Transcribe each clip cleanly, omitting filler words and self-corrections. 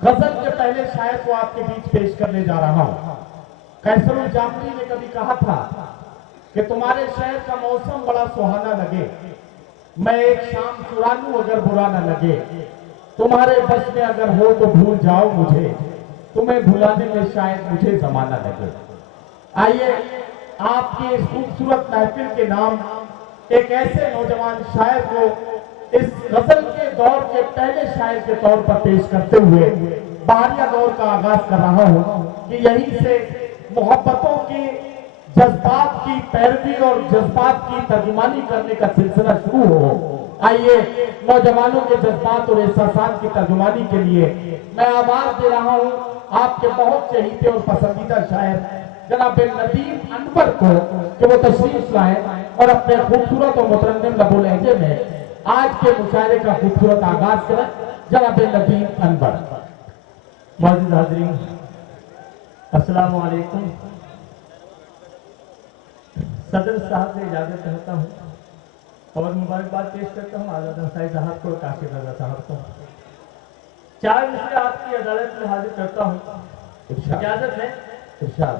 غزل کے پہلے شاعر کو آپ کے بیچ پیش کرنے جا رہا ہوں۔ قیصر الجامعی نے کبھی کہا تھا کہ تمہارے شہر کا موسم بڑا سہانا لگے، میں ایک شام چرا لوں اگر برا نہ لگے، تمہارے بس میں اگر ہو تو بھول جاؤ مجھے، تمہیں بھلانے میں شاید مجھے زمانہ لگے۔ آئیے آپ کی اس خوبصورت محفل کے نام ایک ایسے نوجوان شاعر کو اس غزل کے دور کے پہلے شاعر کے طور پر پیش کرتے ہوئے بہاریہ دور کا آغاز کر رہا ہوں کہ یہیں سے محبتوں کی جذبات کی پیروی اور جذبات کی ترجمانی کرنے کا سلسلہ شروع ہو۔ آئیے نوجوانوں کے جذبات اور احساسات کی ترجمانی کے لیے میں آواز دے رہا ہوں آپ کے بہت چہیتے اور پسندیدہ شاعر جناب ندیم انور کو کہ وہ تشریف لائیں اور اپنے خوبصورت اور مترنم لب و لہجے میں آج کے مشاعرے کا خوبصورت آغاز کریں۔ جناب ندیم انور۔ معزز حاضرین، السلام علیکم۔ صدر صاحب سے اجازت چاہتا ہوں اور مبارکباد پیش کرتا ہوں آزاد انصاری صاحب کو اور کاشف رضا صاحب کو۔ 4 مصرے آپ کی عدالت میں حاضر کرتا ہوں، اجازت ہے؟ ارشاد۔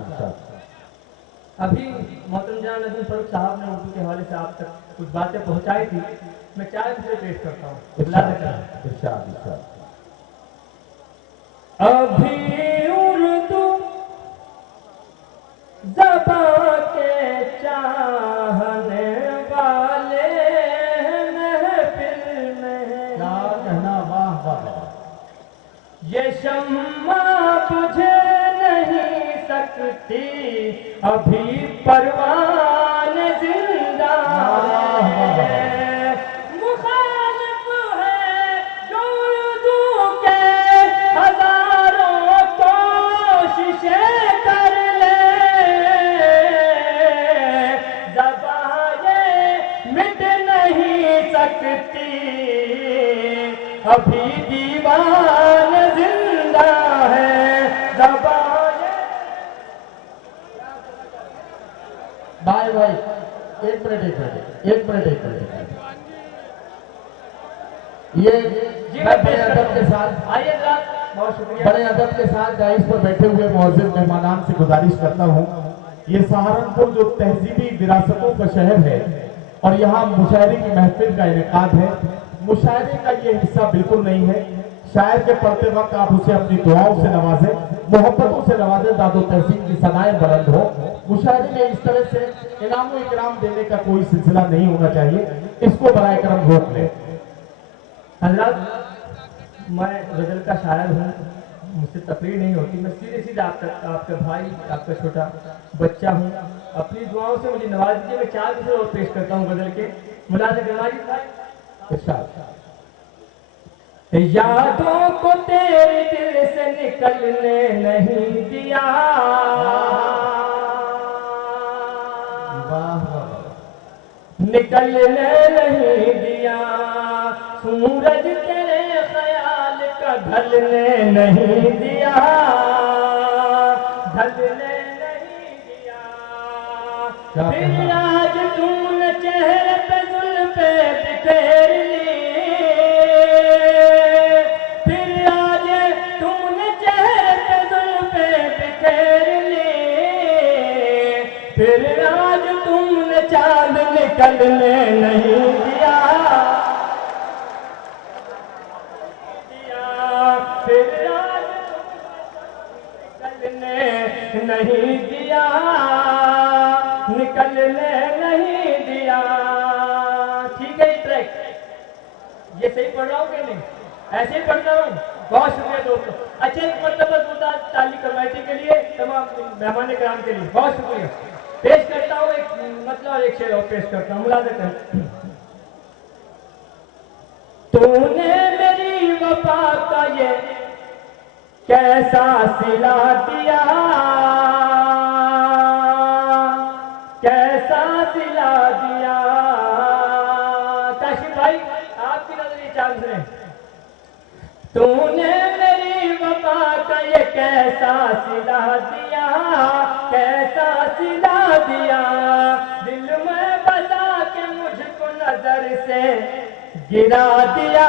ابھی محترم جناب ندیم فاروق صاحب نے اردو کے حوالے سے آپ تک کچھ باتیں پہنچائی تھی، میں 4 مصرے پیش کرتا ہوں۔ ارشاد۔ ابھی اردو زبان کے چاہنے والے محفل میں کیا کہنا، واہ واہ۔ یہ شمع بجھ نہیں سکتی ابھی پروان زندہ ہے، مخالف ہے جو اردو کے ہزاروں کوششیں کر لے، زبان یہ مٹ نہیں سکتی ابھی دیوان زندہ ہے، زبان بھائی ایک منٹ یہ میں بڑے ادب کے ساتھ آئیے حضرات، بہت شکریہ۔ بڑے ادب کے ساتھ دائز پر بیٹھے ہوئے معزز مہمانان سے گزارش کرتا ہوں، یہ سہارنپور جو تہذیبی وراثتوں کا شہر ہے اور یہاں مشاعرے کی محفل کا انعقاد ہے، مشاعرے کا یہ حصہ بالکل نہیں ہے۔ شاعر کے پڑھتے وقت آپ اسے اپنی دعاؤں سے نوازیں، محبتوں سے نوازیں، داد و تحسین کی ثنائیں بلند ہو۔ مشاعرے میں اس طرح سے انعام و اکرام دینے کا کوئی سلسلہ نہیں ہونا چاہیے، اس کو برائے کرم روک لیں۔ حضرات، میں غزل کا شاعر ہوں، مجھ سے تقریر نہیں ہوتی، میں سیدھے آپ کا بھائی، آپ کا چھوٹا بچہ ہوں، اپنی دعاؤں سے مجھے نواز دیجیے۔ میں 4 مصرے اور پیش کرتا ہوں غزل کے، ملازم نوازی بھائی۔ ارشاد۔ یادوں کو تیرے دل سے نکلنے نہیں دیا، نکلنے نہیں دیا، سورج تیرے خیال کا ڈھلنے نہیں دیا، ڈھلنے نہیں دیا، پھر آج تم نے چہرے پہ زلفیں بکھیر لی، پھر آج تم نے چہرے پہ زلفیں بکھیر لی، پھر آج تم نے چاند نکلنے نہیں دیا، پھر آج نکلنے نہیں دیا، نکلنے نہیں دیا۔ ٹھیک ہے، ٹریک یہ صحیح پڑھ رہا ہوں کہ نہیں؟ ایسے ہی پڑھتا ہوں۔ بہت شکریہ دوستو۔ اچھا، ایک مرتبہ زوردار تالی کمیٹی کے لیے، تمام مہمان کرام کے لیے بہت شکریہ۔ پیش کرتا ہوں ایک مطلب اور ایک شعر اور پیش کرتا ہوں، ملازم ہے۔ تو نے میری وفا کا یہ کیسا صلہ دیا، کیسا صلہ دیا۔ کاشف بھائی، آپ کی نظر یہ چاند ہے۔ تو نے میری وفا کا یہ کیسا صلہ دیا، کیسا صلہ دیا، دل میں بسا کے مجھ کو نظر سے گرا دیا،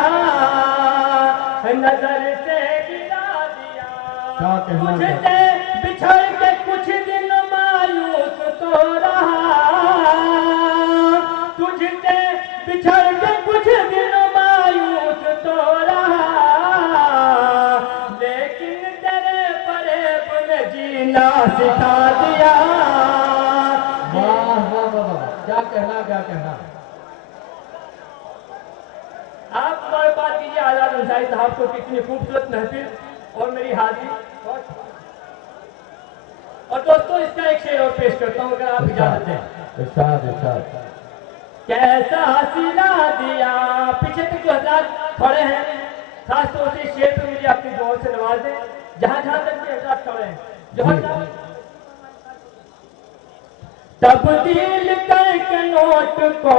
نظر سے گرا کیا کہنا تجھ سے بچھڑ کے کچھ دن مایوس تو رہا، تجھ سے بچھڑ کے کچھ دن مایوس تو رہا، لیکن تیرے فریب نے جینا سکھا دیا۔ واہ واہ واہ واہ، کیا کہنا کیا کہنا۔ آپ ہمارے بات کیجیے آزاد انصاری صاحب کو، کتنی خوبصورت محفل اور میری حاضری۔ اور دوستوں اس کا ایک شعر اور پیش کرتا ہوں اگر آپ اجازت دیں۔ ارشاد ارشاد۔ کیسا سلا دیا، پیچھے تک جو حضرات کھڑے ہیں خاص طور سے اس شعر پہ مجھے اپنی دعاؤں سے نواز دیں، جہاں جہاں تک کے حضرات کھڑے ہیں جو حضرات تبدیل کر کے نوٹ کو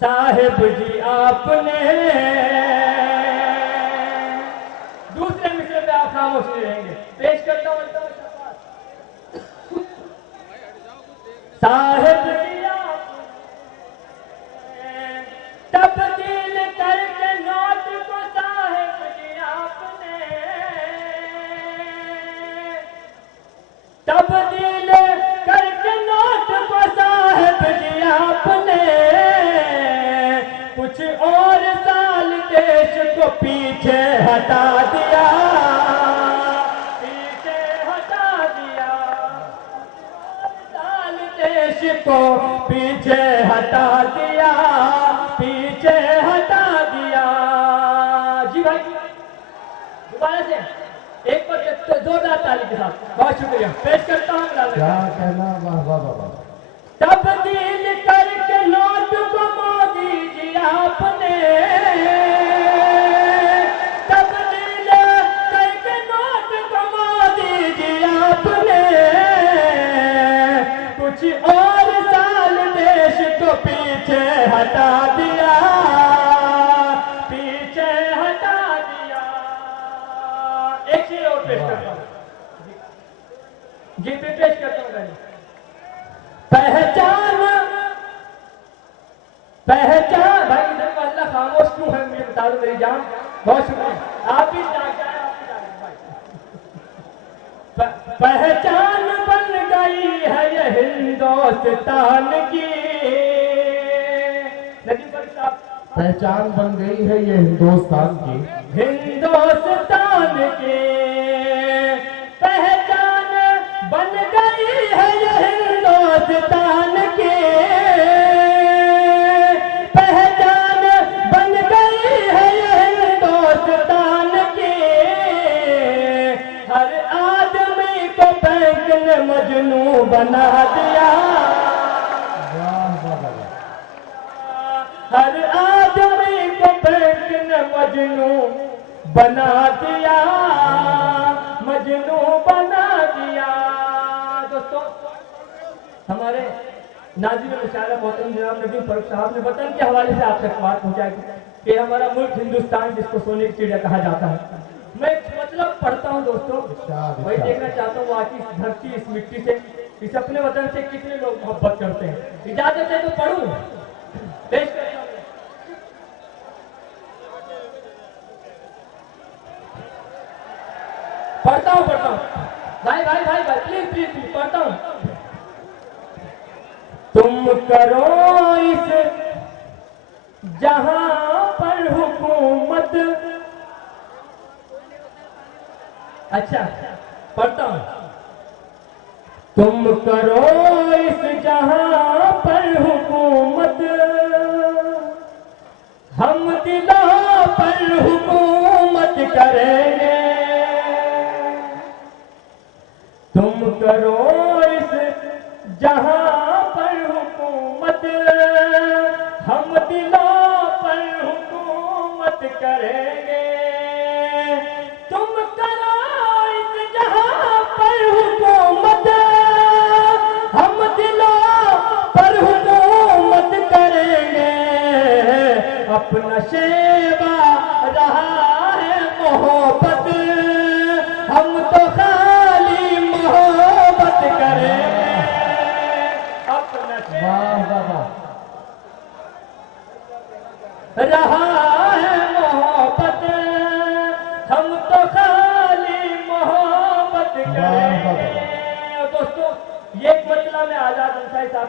صاحب جی آپ نے، دوسرے مصرے پہ آپ خاموش نہیں رہیں گے، پیش کرتا ہوں صاحب جی آپ نے تبدیل کر کے نوٹ کو، صاحب جی آپ نے تبدیل کر کے نوٹ کو، صاحب جی آپ نے کچھ اور سال دیش کو پیچھے ہٹا دیا، پیچھے ہٹا دیا، سال دیش کو پیچھے ہٹا دیا، پیچھے ہٹا دیا۔ جی بھائی دوبارہ سے ایک بار زوردار تالی کے ساتھ بہت شکریہ پیش کرتا ہوں۔ کیا کہنا، واہ واہ واہ واہ۔ تبدیل کر کے نوٹ کو مودی جی آپ نے، تبدیل کر کے نوٹ کو مودی جی آپ نے کچھ اور سال دیش کو پیچھے ہٹا دیا، پیچھے ہٹا دیا۔ ایک چیز اور پیش کرتا ہوں، جی پیش کرتا ہوں میں پہچان پہچان بھائی ادھر کو اللہ خاموش کیوں ہے مجھے بتا دو میری جان، بہت شکریہ آپ بھی جا جائیں، آپ بھی جائیں بھائی۔ پہچان بن گئی ہے یہ ہندوستان کی، ندیم پر صاحب پہچان بن گئی ہے یہ ہندوستان کی، ہندوستان کی پہچان بن گئی ہے یہ ہندوستان کی، پہچان بن گئی ہے یہ ہندوستان کی، ہر آدمی کو بینک نے مجنوں بنا دیا، واہ واہ واہ۔ ہر آدمی کو بینک نے مجنوں بنا دیا، مجنوں بنا دیا۔ دوستو ہمارے ناظرین مشاہدہ محترم جناب ندیم فاروق صاحب نے وطن کے حوالے سے آپ تک بات پہنچائی کہ ہمارا ملک ہندوستان جس کو سونے کی چڑیا کہا جاتا ہے، میں ایک مطلب پڑھتا ہوں دوستو، وہی دیکھنا چاہتا ہوں وہاں کی اس دھرتی اس مٹی سے اس اپنے وطن سے کتنے لوگ محبت کرتے ہیں۔ اجازت ہے تو پڑھوں، پیش کرتا ہوں۔ پڑھتا ہوں بھائی بھائی بھائی بھائی پلیز پلیز پلیز پڑھتا ہوں۔ تم کرو اس جہاں پر حکومت، اچھا پڑھتا ہوں۔ تم کرو اس جہاں پر حکومت، ہم دلوں پر حکومت کریں گے، تم کرو اس جہاں پر حکومت، ہم دلوں پر حکومت کریں گے، تم کرو اس جہاں پر حکومت، ہم دلوں پر حکومت کریں گے، اپنا شیوا رہا ہے محبت، ہم تو خالی محبت کریں گے، اپنا واہ واہ واہ۔ رہا ہے محبت، ہم تو خالی محبت